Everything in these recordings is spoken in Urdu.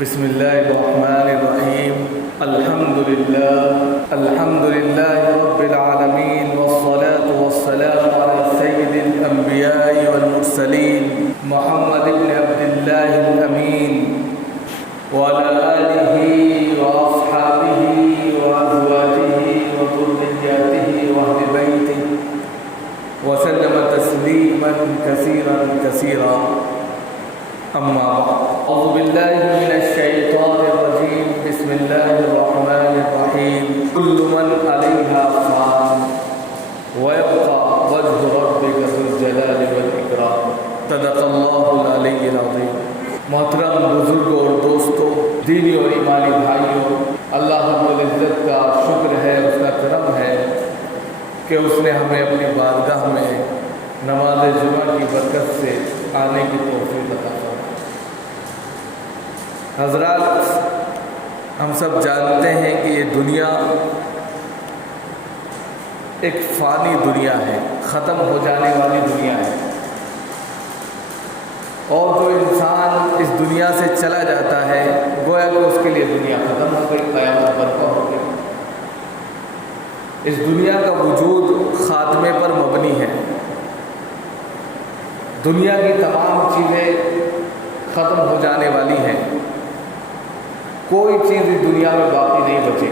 بسم الله الرحمن الرحيم. الحمد لله رب العالمين، والصلاة والسلام على سيد الأنبياء والمرسلين محمد بن عبد الله الأمين وعلى آله وأصحابه وأزواجه وذرياته وأهل بيته وسلم تسليما كثيرا كثيرا. أما بعد، أعوذ بالله من الشيطان الرجيم. بسم الله الرحمن الرحيم. كل من عليها فان ويبقى وجه ربك ذو الجلال والإكرام. صدق الله العلی العظیم. محترم بزرگوں اور دوستوں، دینی اور ایمانی بھائیوں، اللہ رب العزت کا شکر ہے، اس کا کرم ہے کہ اس نے ہمیں اپنی بارگاہ میں نماز جمعہ کی برکت سے آنے کی توفیق عطا فرمائی. حضرات، ہم سب جانتے ہیں کہ یہ دنیا ایک فانی دنیا ہے، ختم ہو جانے والی دنیا ہے، اور جو انسان اس دنیا سے چلا جاتا ہے گویا کہ اس کے لیے دنیا ختم ہو گئی، قیامت برپا ہو گئی. اس دنیا کا وجود خاتمے پر مبنی ہے. دنیا کی تمام چیزیں ختم ہو جانے والی ہیں، کوئی چیز اس دنیا میں باقی نہیں بچے.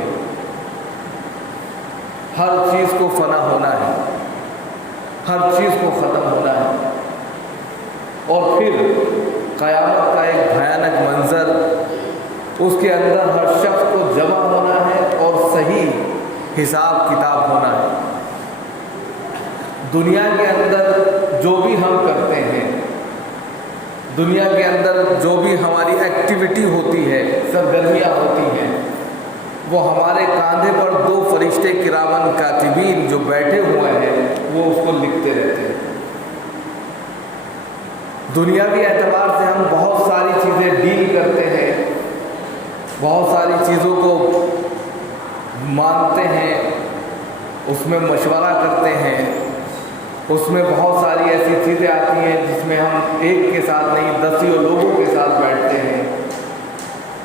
ہر چیز کو فنا ہونا ہے، ہر چیز کو ختم ہونا ہے، اور پھر قیامت کا ایک بھیانک منظر، اس کے اندر ہر شخص کو جمع ہونا ہے اور صحیح حساب کتاب ہونا ہے. دنیا کے اندر جو بھی ہم کرتے ہیں، دنیا کے اندر جو بھی ہماری ایکٹیویٹی ہوتی ہے، سرگرمیاں ہوتی ہیں، وہ ہمارے کاندھے پر دو فرشتے کرامن کاتبین جو بیٹھے ہوئے ہیں وہ اس کو لکھتے رہتے ہیں. دنیاوی اعتبار سے ہم بہت ساری چیزیں ڈیل کرتے ہیں، بہت ساری چیزوں کو مانتے ہیں، اس میں مشورہ کرتے ہیں، اس میں بہت ساری ایسی چیزیں آتی ہیں جس میں ہم ایک کے ساتھ نہیں دسیوں لوگوں کے ساتھ بیٹھتے ہیں.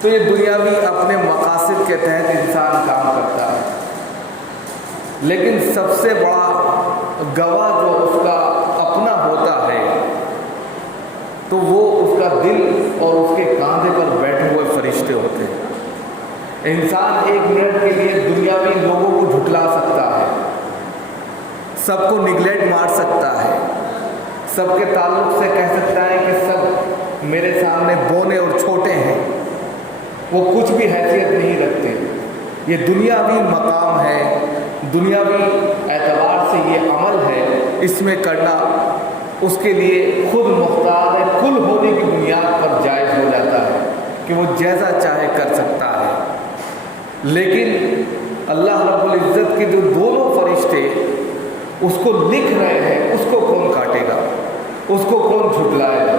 تو یہ دنیاوی اپنے مقاصد کے تحت انسان کام کرتا ہے، لیکن سب سے بڑا گواہ جو اس کا اپنا ہوتا ہے تو وہ اس کا دل اور اس کے کاندھے پر بیٹھے ہوئے فرشتے ہوتے ہیں. انسان ایک منٹ کے لیے دنیاوی لوگوں کو جھٹلا سکتا ہے، سب کو نگلیکٹ مار سکتا ہے، سب کے تعلق سے کہہ سکتا ہے کہ سب میرے سامنے بونے اور چھوٹے ہیں، وہ کچھ بھی حیثیت نہیں رکھتے. یہ دنیاوی مقام ہے، دنیاوی اعتبار سے یہ عمل ہے، اس میں کرنا اس کے لیے خود مختار ہے، کل ہونے کی بنیاد پر جائز ہو جاتا ہے کہ وہ جیسا چاہے کر سکتا ہے. لیکن اللہ رب العزت کے جو دونوں فرشتے اس کو لکھ رہے ہیں، اس کو کون کاٹے گا، اس کو کون جھٹلائے گا؟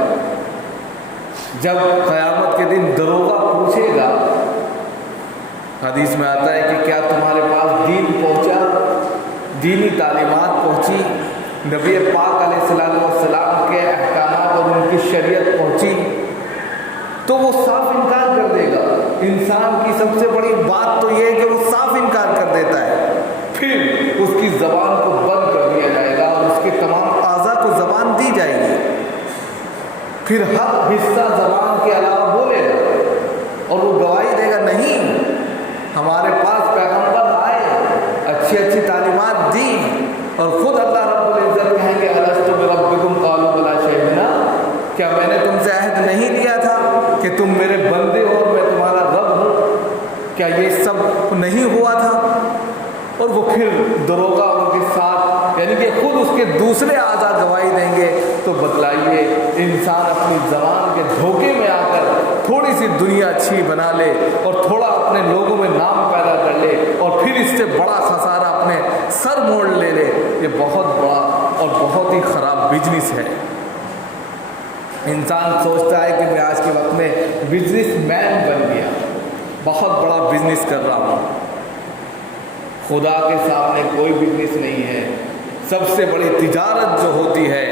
جب قیامت کے دن دروغہ پوچھے گا، حدیث میں آتا ہے کہ کیا تمہارے پاس دین پہنچا، دینی تعلیمات پہنچی، نبی پاک علیہ السلام کے احکامات اور ان کی شریعت پہنچی؟ تو وہ صاف انکار کر دے گا. انسان کی سب سے بڑی بات تو یہ ہے کہ وہ صاف انکار کر دیتا ہے. پھر اس کی زبان کو بند کر دیا جائے گا اور اس کے تمام اعضاء کو زبان دی جائے گی. پھر ہر حصہ زبان کے علاوہ بولے گا اور وہ گواہی دے گا، نہیں، ہمارے پاس پیغمبر آئے، اچھی اچھی تعلیمات دی، اور خود اللہ رب العزت کہیں گے الست بربکم قالوا بلی شہدنا، کیا میں نے تم سے عہد نہیں لیا تھا کہ تم میرے بندے ہو اور میں تمہارا رب ہوں؟ کیا یہ سب نہیں ہوا تھا؟ اور وہ پھر دروغہ ان کے ساتھ، یعنی کہ خود اس کے دوسرے اعضاء گواہی دیں گے. تو بتلائیے، انسان اپنی زبان کے دھوکے میں آ کر تھوڑی سی دنیا اچھی بنا لے اور تھوڑا اپنے لوگوں میں نام پیدا کر لے اور پھر اس سے بڑا خسارہ اپنے سر موڑ لے یہ بہت بڑا اور بہت ہی خراب بزنس ہے. انسان سوچتا ہے کہ میں آج کے وقت میں بزنس مین بن گیا، بہت بڑا بزنس کر رہا ہوں. خدا کے سامنے کوئی بزنس نہیں ہے. سب سے بڑی تجارت جو ہوتی ہے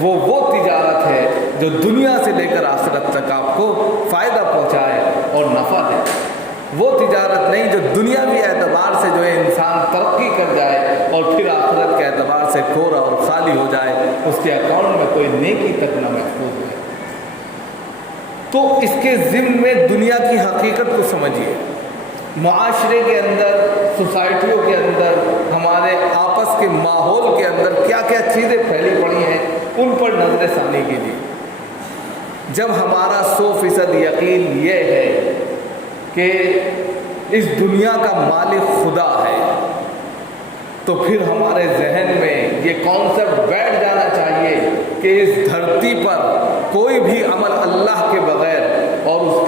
وہ تجارت ہے جو دنیا سے لے کر آخرت تک آپ کو فائدہ پہنچائے نہیں جو دنیاوی اعتبار سے جو ہے انسان ترقی کر جائے اور پھر آخرت کے اعتبار سے کورا اور خالی ہو جائے، اس کے اکاؤنٹ میں کوئی نیکی تک نہ محفوظ ہے۔ تو اس کے ضمن میں دنیا کی حقیقت کو سمجھیے، معاشرے کے اندر، سوسائٹیوں کے اندر، ہمارے آپس کے ماحول کے اندر کیا کیا چیزیں پھیلی پڑی ہیں ان پر نظر ثانی کیجیے۔ جب ہمارا 100% یقین یہ ہے کہ اس دنیا کا مالک خدا ہے، تو پھر ہمارے ذہن میں یہ کانسیپٹ بیٹھ جانا چاہیے کہ اس دھرتی پر کوئی بھی عمل اللہ کے بغیر اور اس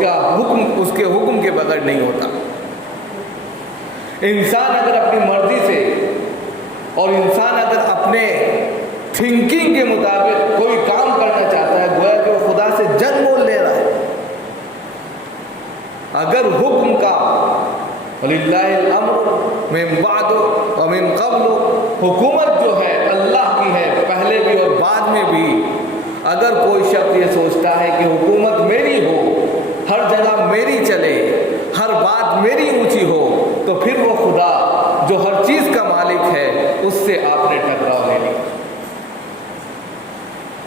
کے حکم کے بغیر نہیں ہوتا۔ انسان اگر اپنی مرضی سے اور انسان اگر اپنے تھنکنگ کے مطابق کوئی کام کرنا چاہتا ہے، گویا کہ وہ خدا سے جن مول لے رہا ہے۔ اگر حکم کا وَلِلَّهِ الْأَمْرُ مِن بَعْدُ وَمِن قَبْلُ، حکومت جو ہے اللہ کی ہے پہلے بھی اور بعد میں بھی، اگر کوئی شخص یہ سوچتا ہے کہ حکومت میری ہو، ہر جگہ میری چلے، ہر بات میری اونچی ہو، تو پھر وہ خدا جو ہر چیز کا مالک ہے اس سے آپ نے ٹکراؤ لے لیا۔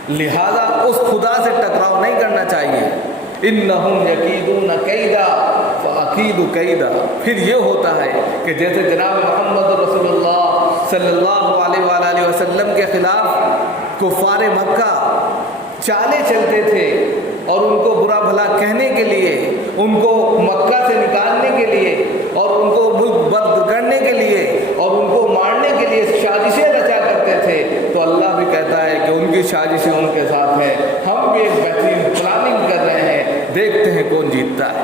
لہذا اس خدا سے ٹکراؤ نہیں کرنا چاہیے۔ اِنَّهُمْ يَكِيدُونَ كَيْدًا فَأَكِيدُ كَيْدًا۔ پھر یہ ہوتا ہے کہ جیسے جناب محمد رسول اللہ صلی اللہ علیہ وآلہ وسلم کے خلاف کفار مکہ چالیں چلتے تھے اور ان کو برا بھلا کہنے کے لیے، ان کو مکہ سے نکالنے کے لیے اور ان کو ملک بند کرنے کے لیے اور ان کو مارنے کے لیے سازشیں رچا کرتے تھے، تو اللہ بھی کہتا ہے کہ ان کی سازشیں ان کے ساتھ ہیں، ہم بھی ایک بہترین پلاننگ کر رہے ہیں، دیکھتے ہیں کون جیتتا ہے۔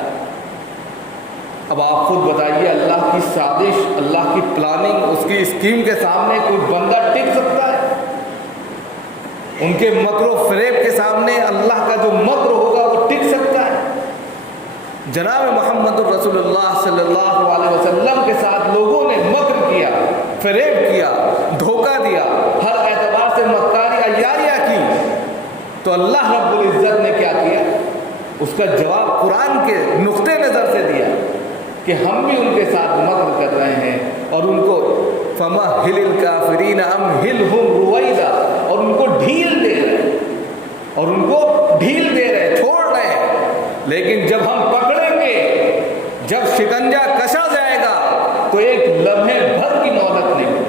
اب آپ خود بتائیے، اللہ کی سازش، اللہ کی پلاننگ، اس کی اسکیم کے سامنے کوئی بندہ ٹک سکتا ہے؟ ان کے مکر و فریب کے سامنے اللہ کا جو مکر ہوگا وہ ٹک سکتا ہے؟ جناب محمد رسول اللہ صلی اللہ علیہ وسلم کے ساتھ لوگوں نے مکر کیا، فریب کیا، دھوکہ دیا، ہر اعتبار سے مکاری عیاریاں کی، تو اللہ رب العزت نے کیا کیا؟ اس کا جواب قرآن کے نقطۂ نظر سے دیا کہ ہم بھی ان کے ساتھ مکر کر رہے ہیں اور ان کو فَمَهِّلِ الْكَافِرِينَ أَمْهِلْهُمْ رُوَيْدًا، اور ان کو ڈھیل دے رہے ہیں، اور ان کو ڈھیل دے رہے ہیں، چھوڑ رہے ہیں، لیکن جب ہم پکڑیں گے، جب شکنجہ کشا جائے گا تو ایک لمحے بھر کی مہلت نہیں ہوگی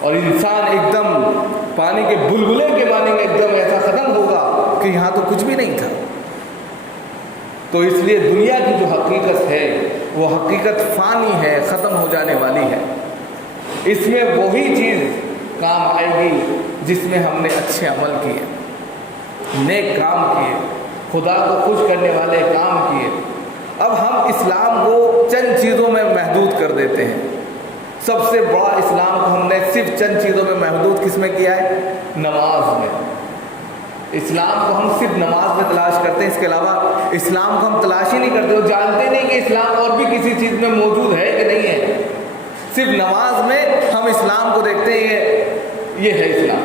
اور انسان ایک دم پانی کے بلبلے کے مانیں گے، ایک دم ایسا ختم ہوگا کہ یہاں تو کچھ بھی نہیں تھا۔ تو اس لیے دنیا کی جو حقیقت ہے وہ حقیقت فانی ہے، ختم ہو جانے والی ہے۔ اس میں وہی چیز کام آئے گی جس میں ہم نے اچھے عمل کیے، نیک کام کیے، خدا کو خوش کرنے والے کام کیے۔ اب ہم اسلام کو چند چیزوں میں محدود کر دیتے ہیں۔ سب سے بڑا اسلام کو ہم نے صرف چند چیزوں میں محدود کس میں کیا ہے؟ نماز میں۔ اسلام کو ہم صرف نماز میں تلاش کرتے ہیں، اس کے علاوہ اسلام کو ہم تلاش ہی نہیں کرتے، وہ جانتے نہیں کہ اسلام اور بھی کسی چیز میں موجود ہے کہ نہیں ہے۔ صرف نماز میں ہم اسلام کو دیکھتے ہیں، یہ ہے اسلام،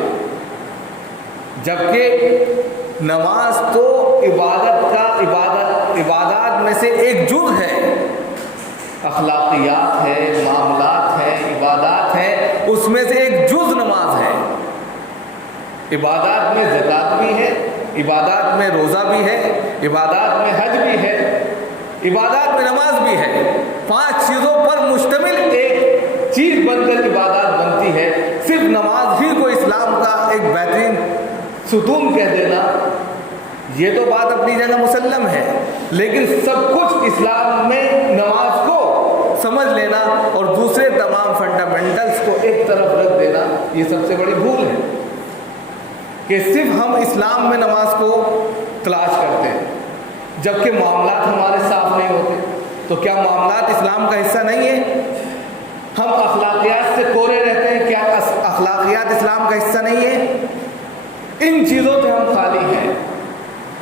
جبکہ نماز تو عبادات میں سے ایک جز ہے، اخلاقیات ہے، معاملات ہیں، عبادات ہیں، اس میں سے ایک جز نماز ہے۔ عبادات میں زکوٰۃ بھی ہے، عبادات میں روزہ بھی ہے، عبادات میں حج بھی ہے، عبادات میں نماز بھی ہے۔ 5 چیزوں پر مشتمل ایک چیز بن کر عبادات بنتی ہے۔ صرف نماز ہی کو اسلام کا ایک بہترین ستون کہہ دینا، یہ تو بات اپنی جگہ مسلم ہے، لیکن سب کچھ اسلام میں نماز کو سمجھ لینا اور دوسرے تمام فنڈامنٹلز کو ایک طرف رکھ دینا، یہ سب سے بڑی بھول ہے کہ صرف ہم اسلام میں نماز کو تلاش کرتے ہیں جبکہ معاملات ہمارے صاف نہیں ہوتے۔ تو کیا معاملات اسلام کا حصہ نہیں ہے؟ ہم اخلاقیات سے کورے رہتے ہیں، کیا اخلاقیات اسلام کا حصہ نہیں ہے؟ ان چیزوں پہ ہم خالی ہیں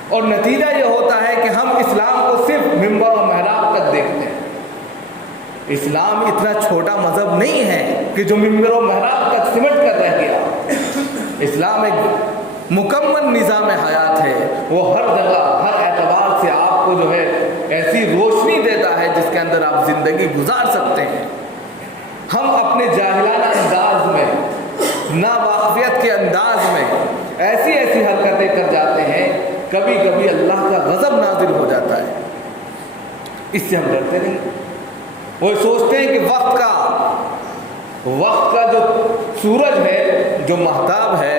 اور نتیجہ یہ ہوتا ہے کہ ہم اسلام کو صرف ممبر و محراب تک دیکھتے ہیں۔ اسلام اتنا چھوٹا مذہب نہیں ہے کہ جو ممبر و محراب تک سمٹ کر رہ گیا۔ اسلام ایک مکمل نظام حیات ہے، وہ ہر جگہ ہر اعتبار سے آپ کو جو ہے ایسی روشنی دیتا ہے جس کے اندر آپ زندگی گزار سکتے ہیں۔ ہم اپنے جاہلانہ انداز میں، ناواقفیت کے انداز میں ایسی ایسی حرکتیں کر جاتے ہیں، کبھی کبھی اللہ کا غضب نازل ہو جاتا ہے، اس سے ہم ڈرتے نہیں۔ وہ سوچتے ہیں کہ وقت کا جو سورج ہے، جو مہتاب ہے،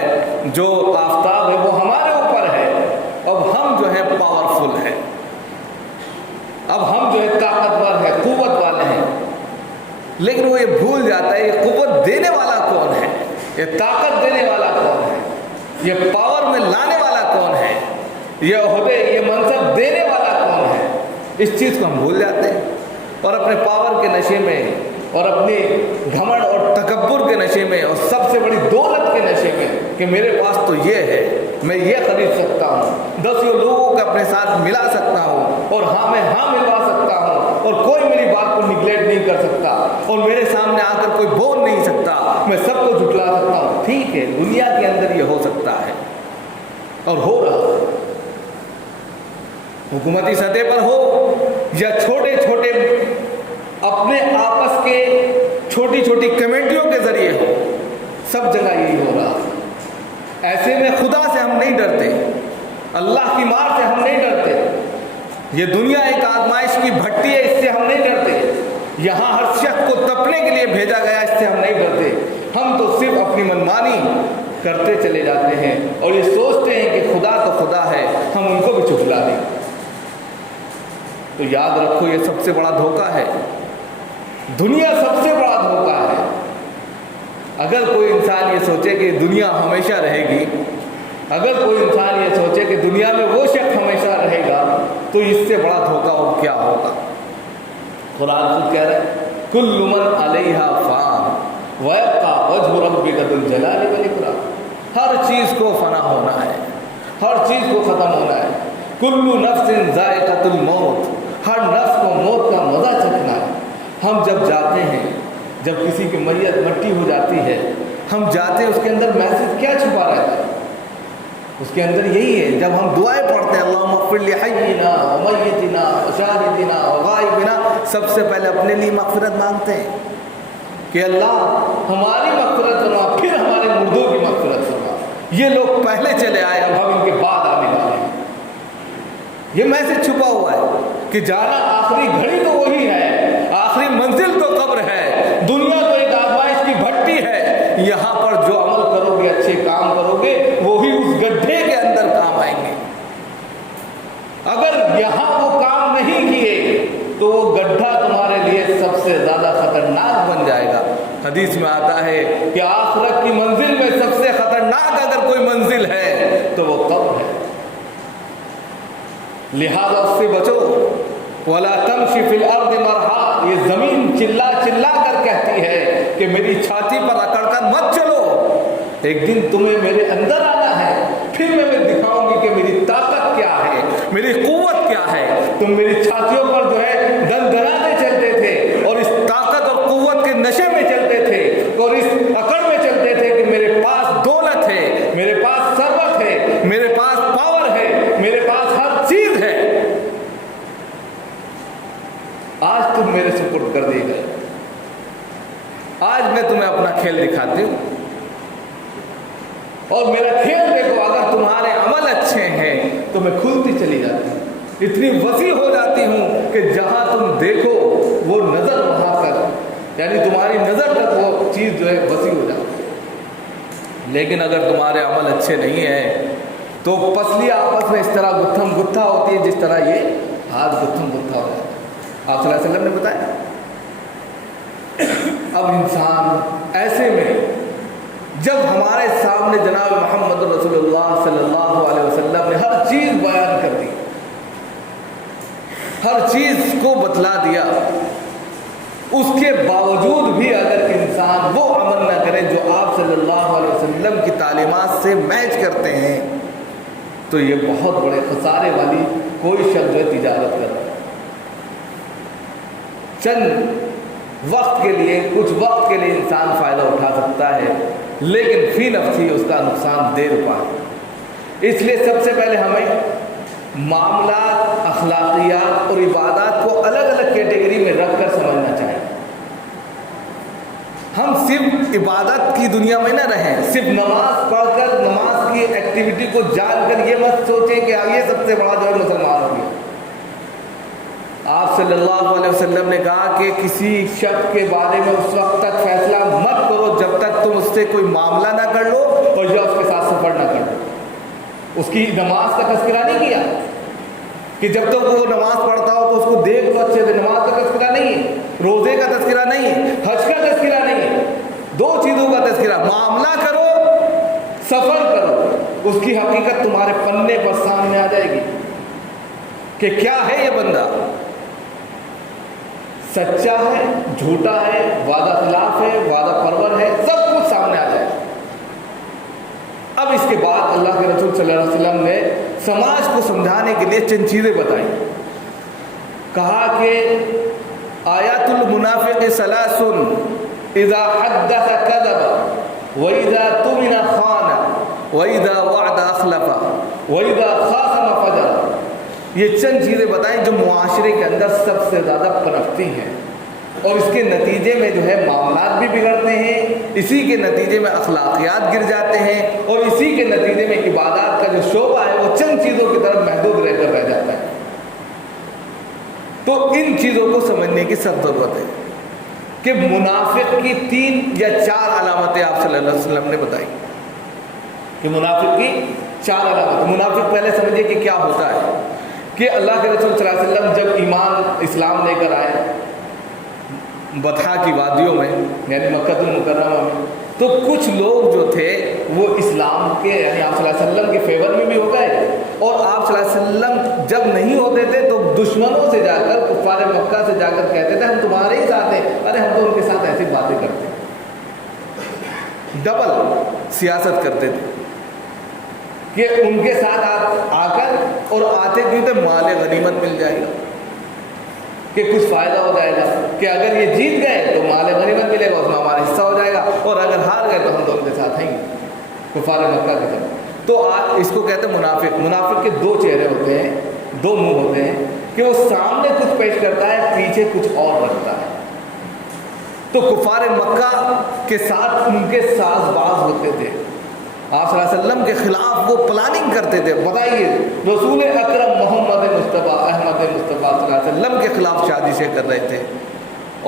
جو آفتاب ہے، وہ ہمارے اوپر ہے، اب ہم جو ہے پاورفل ہیں، اب ہم جو ہے طاقتور ہیں، قوت والے ہیں۔ لیکن وہ یہ بھول جاتا ہے یہ قوت دینے والا کون ہے، یہ طاقت دینے والا کون ہے، یہ پاور میں لانے والا کون ہے، یہ عہدے، یہ منصب دینے والا کون ہے۔ اس چیز کو ہم بھول جاتے ہیں اور اپنے پاور کے نشے میں اور اپنے گھمنڈ اور تکبر کے نشے میں اور سب سے بڑی دولت کے نشے میں کہ میرے پاس تو یہ ہے، میں یہ خرید سکتا ہوں، 10 لوگوں کو اپنے ساتھ ملا سکتا ہوں، اور میں ملوا سکتا ہوں، اور کوئی میری بات کو نگلیکٹ نہیں کر سکتا، اور میرے سامنے آ کر کوئی بول نہیں سکتا، میں سب کو جھٹلا سکتا ہوں۔ ٹھیک ہے، دنیا کے اندر یہ ہو سکتا ہے اور ہو رہا، حکومتی سطح پر ہو یا چھوٹے چھوٹے اپنے آپس کے چھوٹی چھوٹی کمیٹیوں کے ذریعے ہو، سب جگہ یہی ہو رہا۔ ایسے میں خدا سے ہم نہیں ڈرتے، اللہ کی مار سے ہم نہیں ڈرتے، یہ دنیا ایک آزمائش کی بھٹی ہے، اس سے ہم نہیں ڈرتے، یہاں ہر شخص کو تپنے کے لیے بھیجا گیا، اس سے ہم نہیں ڈرتے۔ ہم تو صرف اپنی منمانی کرتے چلے جاتے ہیں اور یہ سوچتے ہیں کہ خدا تو خدا ہے، ہم ان کو بھی جھٹلا دیں۔ تو یاد رکھو یہ سب سے بڑا دھوکہ ہے، دنیا سب سے بڑا دھوکہ ہے۔ اگر کوئی انسان یہ سوچے کہ دنیا ہمیشہ رہے گی، اگر کوئی انسان یہ سوچے کہ دنیا میں وہ شخص ہمیشہ رہے گا، تو اس سے بڑا دھوکہ اور کیا ہوگا۔ قرآن خود کہہ رہا ہے کل من علیہا فان ویبقی وجہ ربک ذو الجلال والاکرام، ہر چیز کو فنا ہونا ہے، ہر چیز کو ختم ہونا ہے۔ کل نفس ذائقۃ الموت، ہر نفس کو موت کا مزہ چکھنا ہے۔ ہم جب جاتے ہیں، جب کسی کی میت مٹی ہو جاتی ہے، ہم جاتے ہیں، اس کے اندر میسج کیا چھپا رہتا ہے؟ اس کے اندر یہی ہے، جب ہم دعائیں پڑھتے ہیں اللہم اغفر لحینا ومیتنا وشاہدنا وغائبنا، سب سے پہلے اپنے لیے مغفرت مانگتے ہیں کہ اللہ ہماری مغفرت فرما، پھر ہمارے مردوں کی مغفرت فرما۔ یہ لوگ پہلے چلے آئے، اب ہم ان کے بعد آنے والے ہیں۔ یہ میسج چھپا ہوا ہے کہ جانا آخری گھڑی تو وہی ہے، آخری منزل تو قبر ہے، دنیا تو ایک آزمائش کی بھٹی ہے، یہاں پر جو عمل کرو گے، اچھے کام کرو گے، وہی اس گڈھے کے اندر کام آئیں گے۔ اگر یہاں وہ کام نہیں کیے تو وہ گڈھا تمہارے لیے سب سے زیادہ خطرناک بن جائے گا۔ حدیث میں آتا ہے کہ آخرت کی منزل میں سب سے خطرناک اگر کوئی منزل ہے تو وہ قبر ہے، لہذا اس سے بچو۔ وَلَا تَمْشِ فِي الْأَرْضِ مَرْحًا، یہ زمین چلا چلا کر کہتی ہے کہ میری چھاتی پر اکڑ کر مت چلو، ایک دن تمہیں میرے اندر آنا ہے، پھر میں دکھاؤں گی کہ میری طاقت کیا ہے، میری قوت کیا ہے۔ تم میری چھاتیوں پر جو ہے دندناتے چلتے تھے اور اس طاقت اور قوت کے نشے میں چلتے تھے اور اس اکڑ میں چلتے تھے کہ میرے پاس دولت ہے، میرے پاس ثروت ہے، میرے پاس پاور ہے، میرے پاس ہر چیز ہے۔ آج تم میرے سپرد کر دیے گئے، آج میں تمہیں اپنا کھیل دکھاتی ہوں، اور میرا کھیل دیکھو، اگر تمہارے عمل اچھے ہیں تو میں کھلتی چلی جاتی ہوں، اتنی وسیع ہو جاتی ہوں کہ جہاں تم دیکھو وہ نظر وہاں تک، یعنی تمہاری نظر تک وہ چیز جو ہے وسیع ہو جاتی ہے۔ لیکن اگر تمہارے عمل اچھے نہیں ہیں تو پسلیاں آپس میں اس طرح گتھم گتھا ہوتی ہے جس طرح یہ ہاتھ گتھم گتھا ہو جاتا ہے۔ آپ صلی اللہ علیہ وسلم نے بتایا۔ اب انسان ایسے میں جب ہمارے سامنے جناب محمد رسول اللہ صلی اللہ علیہ وسلم نے ہر چیز بیان کر دی، ہر چیز کو بتلا دیا، اس کے باوجود بھی اگر انسان وہ عمل نہ کرے جو آپ صلی اللہ علیہ وسلم کی تعلیمات سے میچ کرتے ہیں، تو یہ بہت بڑے خسارے والی کوئی شخص جو ہے تجارت کر رہا ہے۔ چند وقت کے لیے، کچھ وقت کے لیے انسان فائدہ اٹھا سکتا ہے، لیکن فی نفسی اس کا نقصان دے رکھا ہے۔ اس لیے سب سے پہلے ہمیں معاملات، اخلاقیات اور عبادات کو الگ الگ کیٹیگری میں رکھ کر سمجھنا چاہیے۔ ہم صرف عبادت کی دنیا میں نہ رہیں، صرف نماز پڑھ کر نماز کی ایکٹیویٹی کو جان کر یہ مت سوچیں کہ یہ سب سے بڑا جو ہے مسلمان ہو گیا۔ آپ صلی اللہ علیہ وسلم نے کہا کہ کسی شخص کے بارے میں اس وقت تک فیصلہ مت کرو جب تک تم اس سے کوئی معاملہ نہ کر لو اور یا اس کے ساتھ سفر نہ کر لو۔ اس کی نماز کا تذکرہ نہیں کیا کہ جب تک وہ نماز پڑھتا ہو تو اس کو دیکھ لو اچھے سے، نماز کا تذکرہ نہیں ہے، روزے کا تذکرہ نہیں ہے، حج کا تذکرہ نہیں ہے، دو چیزوں کا تذکرہ، معاملہ کرو، سفر کرو، اس کی حقیقت تمہارے پنے پر سامنے آ جائے گی کہ کیا ہے یہ بندہ، سچا ہے، جھوٹا ہے، وعدہ خلاف ہے، وعدہ پرور ہے، سب کچھ سامنے آ جائے۔ اب اس کے بعد اللہ کے رسول صلی اللہ علیہ وسلم نے سماج کو سمجھانے کے لیے چند چیزیں بتائیں۔ کہا کہ آیات المنافق ثلاث اذا حدث كذب واذا اؤتمن خان واذا وعد اخلف واذا خاصم فجر۔ یہ چند چیزیں بتائیں جو معاشرے کے اندر سب سے زیادہ پنپتی ہیں اور اس کے نتیجے میں جو ہے معاملات بھی بگڑتے ہیں، اسی کے نتیجے میں اخلاقیات گر جاتے ہیں اور اسی کے نتیجے میں عبادات کا جو شعبہ ہے وہ چند چیزوں کی طرف محدود رہ کر رہ جاتا ہے۔ تو ان چیزوں کو سمجھنے کی سخت ضرورت ہے کہ منافق کی 3 یا 4 علامتیں آپ صلی اللہ علیہ وسلم نے بتائی کہ منافق کی 4 علامتیں۔ منافق پہلے سمجھے کہ کیا ہوتا ہے کہ اللہ کے رسول صلی اللہ علیہ وسلم جب ایمان اسلام لے کر آئے بطحا کی وادیوں میں یعنی مکہ المکرمہ میں، تو کچھ لوگ جو تھے وہ اسلام کے یعنی آپ صلی اللہ علیہ وسلم کے فیور میں بھی ہو گئے، اور آپ صلی اللہ علیہ وسلم جب نہیں ہوتے تھے تو دشمنوں سے جا کر، کفار مکہ سے جا کر کہتے تھے ہم تمہارے ہی ساتھ ہیں، ارے ہم تو ان کے ساتھ ایسی باتیں کرتے ہیں، ڈبل سیاست کرتے تھے کہ ان کے ساتھ آ کر اور آتے کیوں تھے مال غنیمت مل جائے گا، کہ کچھ فائدہ ہو جائے گا، کہ اگر یہ جیت گئے تو مال غنیمت ملے گا، اس میں ہمارا حصہ ہو جائے گا، اور اگر ہار گئے تو ہم تو ان کے ساتھ ہیں کفار مکہ کی طرف۔ تو آج اس کو کہتے ہیں منافق۔ منافق کے 2 چہرے ہوتے ہیں، 2 منہ ہوتے ہیں کہ وہ سامنے کچھ پیش کرتا ہے، پیچھے کچھ اور رکھتا ہے۔ تو کفار مکہ کے ساتھ ان کے ساز باز ہوتے تھے، آپ صلی اللہ علیہ وسلم کے خلاف وہ پلاننگ کرتے تھے۔ بتائیے رسول اکرم محمد مصطفیٰ احمد مصطفیٰ صلی اللہ علیہ وسلم کے خلاف سازشیں کر رہے تھے،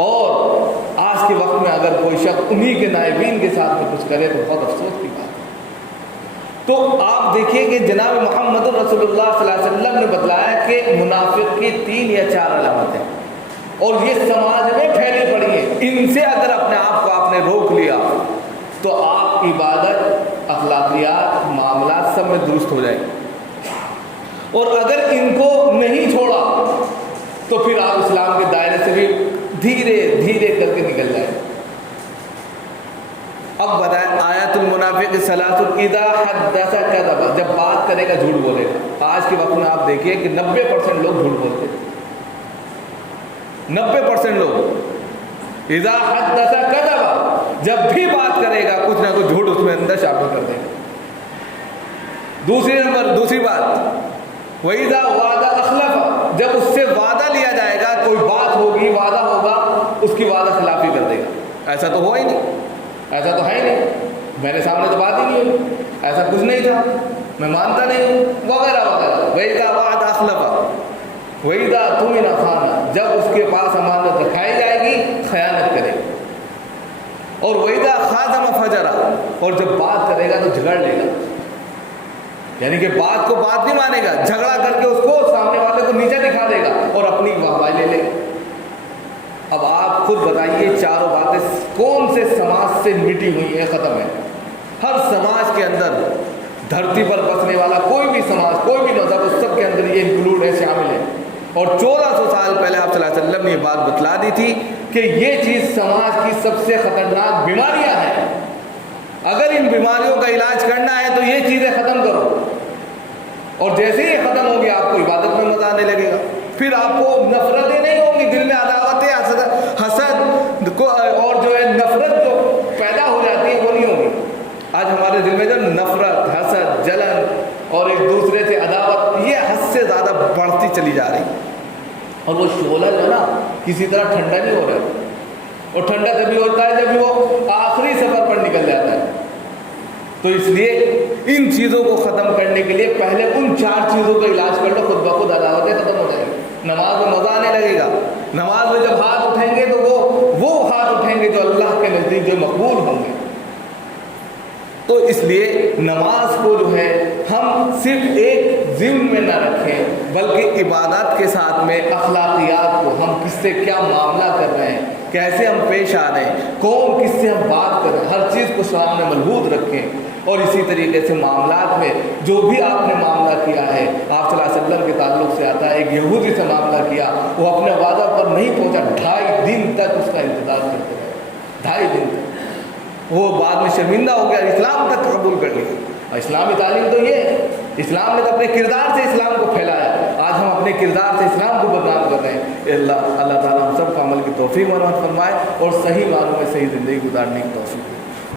اور آج کے وقت میں اگر کوئی شخص انہی کے نائبین کے ساتھ میں کچھ کرے تو بہت افسوس کی بات ہے۔ تو آپ دیکھیے کہ جناب محمد رسول اللہ صلی اللہ علیہ وسلم نے بتلایا کہ منافق کی 3 یا 4 علامتیں، اور یہ سماج میں پھیلی پڑی ہیں۔ ان سے اگر اپنے آپ کو آپ نے روک لیا تو آپ عبادت، اخلاقیات، معاملات سب میں درست ہو جائیں گے، اور اگر ان کو نہیں چھوڑا تو پھر آپ اسلام کے دائرے سے بھی دھیرے دھیرے کر کے نکل جائیں۔ اب بتائیں آیات المنافق ثلاث اذا حدث كذب، جب بات کرے گا جھوٹ بولے گا۔ آج کے وقت میں آپ دیکھیے کہ 90% لوگ جھوٹ بولتے ہیں، 90% لوگ اذا حدث كذب، جب بھی بات کرے گا کچھ نہ کچھ جھوٹ اس میں اندر شامل کر دے گا۔ دوسری بات وَإِذَا وَعَدَ أَخْلَفَ، جب اس سے وعدہ لیا جائے گا، کوئی بات ہوگی، وعدہ ہوگا، اس کی وعدہ خلافی کر دے گا۔ ایسا تو ہوا ہی نہیں، ایسا تو ہے ہی نہیں، میرے سامنے تو بات ہی نہیں ہوئی، ایسا کچھ نہیں تھا، میں مانتا نہیں ہوں، وغیرہ وغیرہ۔ وَإِذَا وَعَدَ أَخْلَفَ وَإِذَا اؤْتُمِنَ خَانَ، جب اس کے پاس امانت رکھائی جائے گی خیانت کرے گا، اور وَإِذَا خَاصَمَ فَجَرَ، اور جب بات کرے گا تو جھگڑ لے گا، یعنی کہ بات کو بات نہیں مانے گا، جھگڑا کر کے اس کو سامنے والے کو نیچے دکھا دے گا اور اپنی واہوائی لے لے گا۔ اب آپ خود بتائیے چاروں باتیں کون سے سماج سے مٹی ہوئی ہیں، ختم ہے؟ ہر سماج کے اندر، دھرتی پر بسنے والا کوئی بھی سماج، کوئی بھی مذہب، اس سب کے اندر یہ انکلوڈ ہے، شامل ہے۔ اور 1400 سال پہلے آپ صلی اللہ علیہ وسلم نے یہ بات بتلا دی تھی کہ یہ چیز سماج کی سب سے خطرناک بیماریاں ہیں، اگر ان بیماریوں کا علاج کرنا ہے تو یہ چیزیں ختم کرو، اور جیسے ہی یہ ختم ہوگی آپ کو عبادت میں مزہ آنے لگے گا، پھر آپ کو نفرتیں نہیں ہوں گی، دل میں عداوتیں، حسد کو اور جو ہے نفرت جو پیدا ہو جاتی ہے وہ نہیں ہوگی۔ آج ہمارے دل میں جو نفرت، حسد، جلن اور ایک دوسرے سے عداوت، یہ حد سے زیادہ اور وہ شعلہ جو ہے نا کسی طرح ٹھنڈا نہیں ہو رہا ہے، اور ٹھنڈا تبھی ہوتا ہے جب وہ آخری سفر پر نکل جاتا ہے۔ تو اس لیے ان چیزوں کو ختم کرنے کے لیے پہلے ان 4 چیزوں کا علاج کر لو، خود بخود عداوتیں ختم ہو جائیں گی، نماز میں مزہ آنے لگے گا۔ نماز میں جب ہاتھ اٹھیں گے تو وہ ہاتھ اٹھیں گے جو اللہ کے نزدیک جو مقبول ہوں گے۔ تو اس لیے نماز کو جو ہے ہم صرف ایک ضمن میں نہ رکھیں، بلکہ عبادات کے ساتھ میں اخلاقیات کو، ہم کس سے کیا معاملہ کر رہے ہیں، کیسے ہم پیش آ رہے ہیں، کون کس سے ہم بات کر رہے ہیں، ہر چیز کو سامنے ملحوظ رکھیں۔ اور اسی طریقے سے معاملات میں جو بھی آپ نے معاملہ کیا ہے، آپ صلی اللہ علیہ وسلم کے تعلق سے آتا ہے، ایک یہودی سے معاملہ کیا، وہ اپنے وعدہ پر نہیں پہنچا، 2.5 دن تک اس کا انتظار کرتے رہے، 2.5 دن تک، وہ بعد میں شرمندہ ہو گیا، اسلام تک قبول کر لیا۔ اسلامی تعلیم تو یہ ہے، اسلام نے تو اپنے کردار سے اسلام کو پھیلایا، آج ہم اپنے کردار سے اسلام کو بدنام کر رہے ہیں۔ اللہ تعالیٰ ہم سب کو عمل کی توفیق عنایت فرمائے اور صحیح معنوں میں صحیح زندگی گزارنے کی توفیق۔